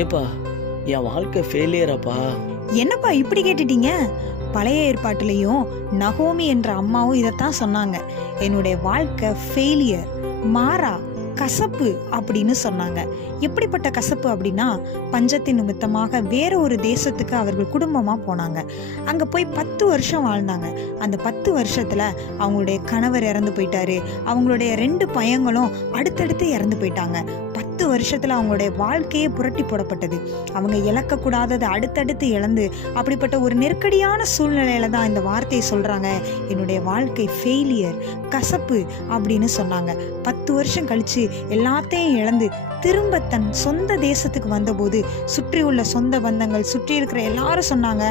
ஏப்பா, என் வாழ்க்கை ஃபெயிலியராப்பா. என்னப்பா இப்படி கேட்டுட்டீங்க? பழைய ஏற்பாட்டிலையும் நகோமி என்ற அம்மாவும் இதைத்தான் சொன்னாங்க. என்னுடைய வாழ்க்கை ஃபெயிலியர், மாறா, கசப்பு அப்படின்னு சொன்னாங்க. எப்படிப்பட்ட கசப்பு அப்படின்னா, பஞ்சத்தின் நிமித்தமாக வேற ஒரு தேசத்துக்கு அவர்கள் குடும்பமா போனாங்க. அங்க போய் 10 வருஷம் வாழ்ந்தாங்க. அந்த 10 வருஷத்துல அவங்களுடைய கணவர் இறந்து போயிட்டாரு. அவங்களுடைய 2 பையங்களும் அடுத்தடுத்து இறந்து போயிட்டாங்க. 10 வருஷத்துல அவங்களுடைய வாழ்க்கையே புரட்டி போடப்பட்டது. அவங்க இழக்கக்கூடாததை அடுத்தடுத்து இழந்து அப்படிப்பட்ட ஒரு நெருக்கடியான சூழ்நிலையில தான் இந்த வார்த்தையை சொல்றாங்க. என்னுடைய வாழ்க்கை ஃபெயிலியர், கசப்பு அப்படின்னு சொன்னாங்க. 10 வருஷம் கழிச்சு எல்லாத்தையும் இழந்து திரும்ப தன் சொந்த தேசத்துக்கு வந்தபோது சுற்றி உள்ள சொந்த பந்தங்கள், சுற்றி இருக்கிற எல்லாரும் சொன்னாங்க,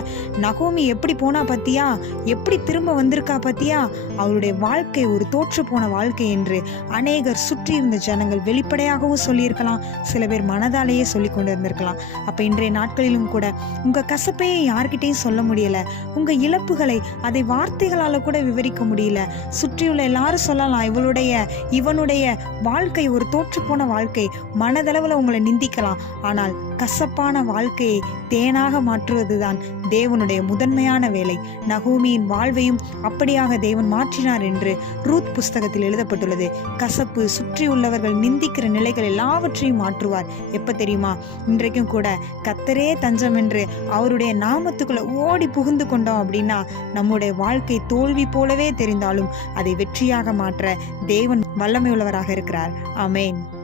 நகோமி எப்படி போனா பத்தியா, எப்படி திரும்ப வந்திருக்கா பத்தியா, அவளுடைய வாழ்க்கை ஒரு தோற்று போன வாழ்க்கை என்று அநேகர் சுற்றி இருந்த ஜனங்கள் வெளிப்படையாகவும் சொல்லியிருக்கலாம். சில பேர் மனதாலேயே சொல்லி கொண்டு இருந்திருக்கலாம். அப்ப இன்றைய நாட்களிலும் கூட உங்க கசப்பையே யார்கிட்டையும் சொல்ல முடியல, உங்க இழப்புகளை அதை வார்த்தைகளால கூட விவரிக்க முடியல. சுற்றியுள்ள எல்லாரும் சொல்லலாம், இவனுடைய வாழ்க்கை ஒரு தோற்று போன வாழ்க்கை, மனதளவுல உங்களை நிந்திக்கலாம். ஆனால் கசப்பான வாழ்க்கையை தேனாக மாற்றுவதுதான் தேவனுடைய முதன்மையான வேலை. நகோமியின் வாழ்வையும் அப்படியாக தேவன் மாற்றினார் என்று ரூத் புஸ்தகத்தில் எழுதப்பட்டுள்ளது. கசப்பு, சுற்றி உள்ளவர்கள் நிந்திக்கிற நிலைகள் எல்லாவற்றையும் மாற்றுவார். எப்ப தெரியுமா? இன்றைக்கும் கூட கர்த்தரே தஞ்சம் என்று அவருடைய நாமத்துக்குள்ள ஓடி புகுந்து கொண்டோம் அப்படின்னா, நம்முடைய வாழ்க்கை தோல்வி போலவே தெரிந்தாலும் அதை வெற்றியாக மாற்ற தேவன் வல்லமை உள்ளவராக இருக்கிறார். ஆமென்.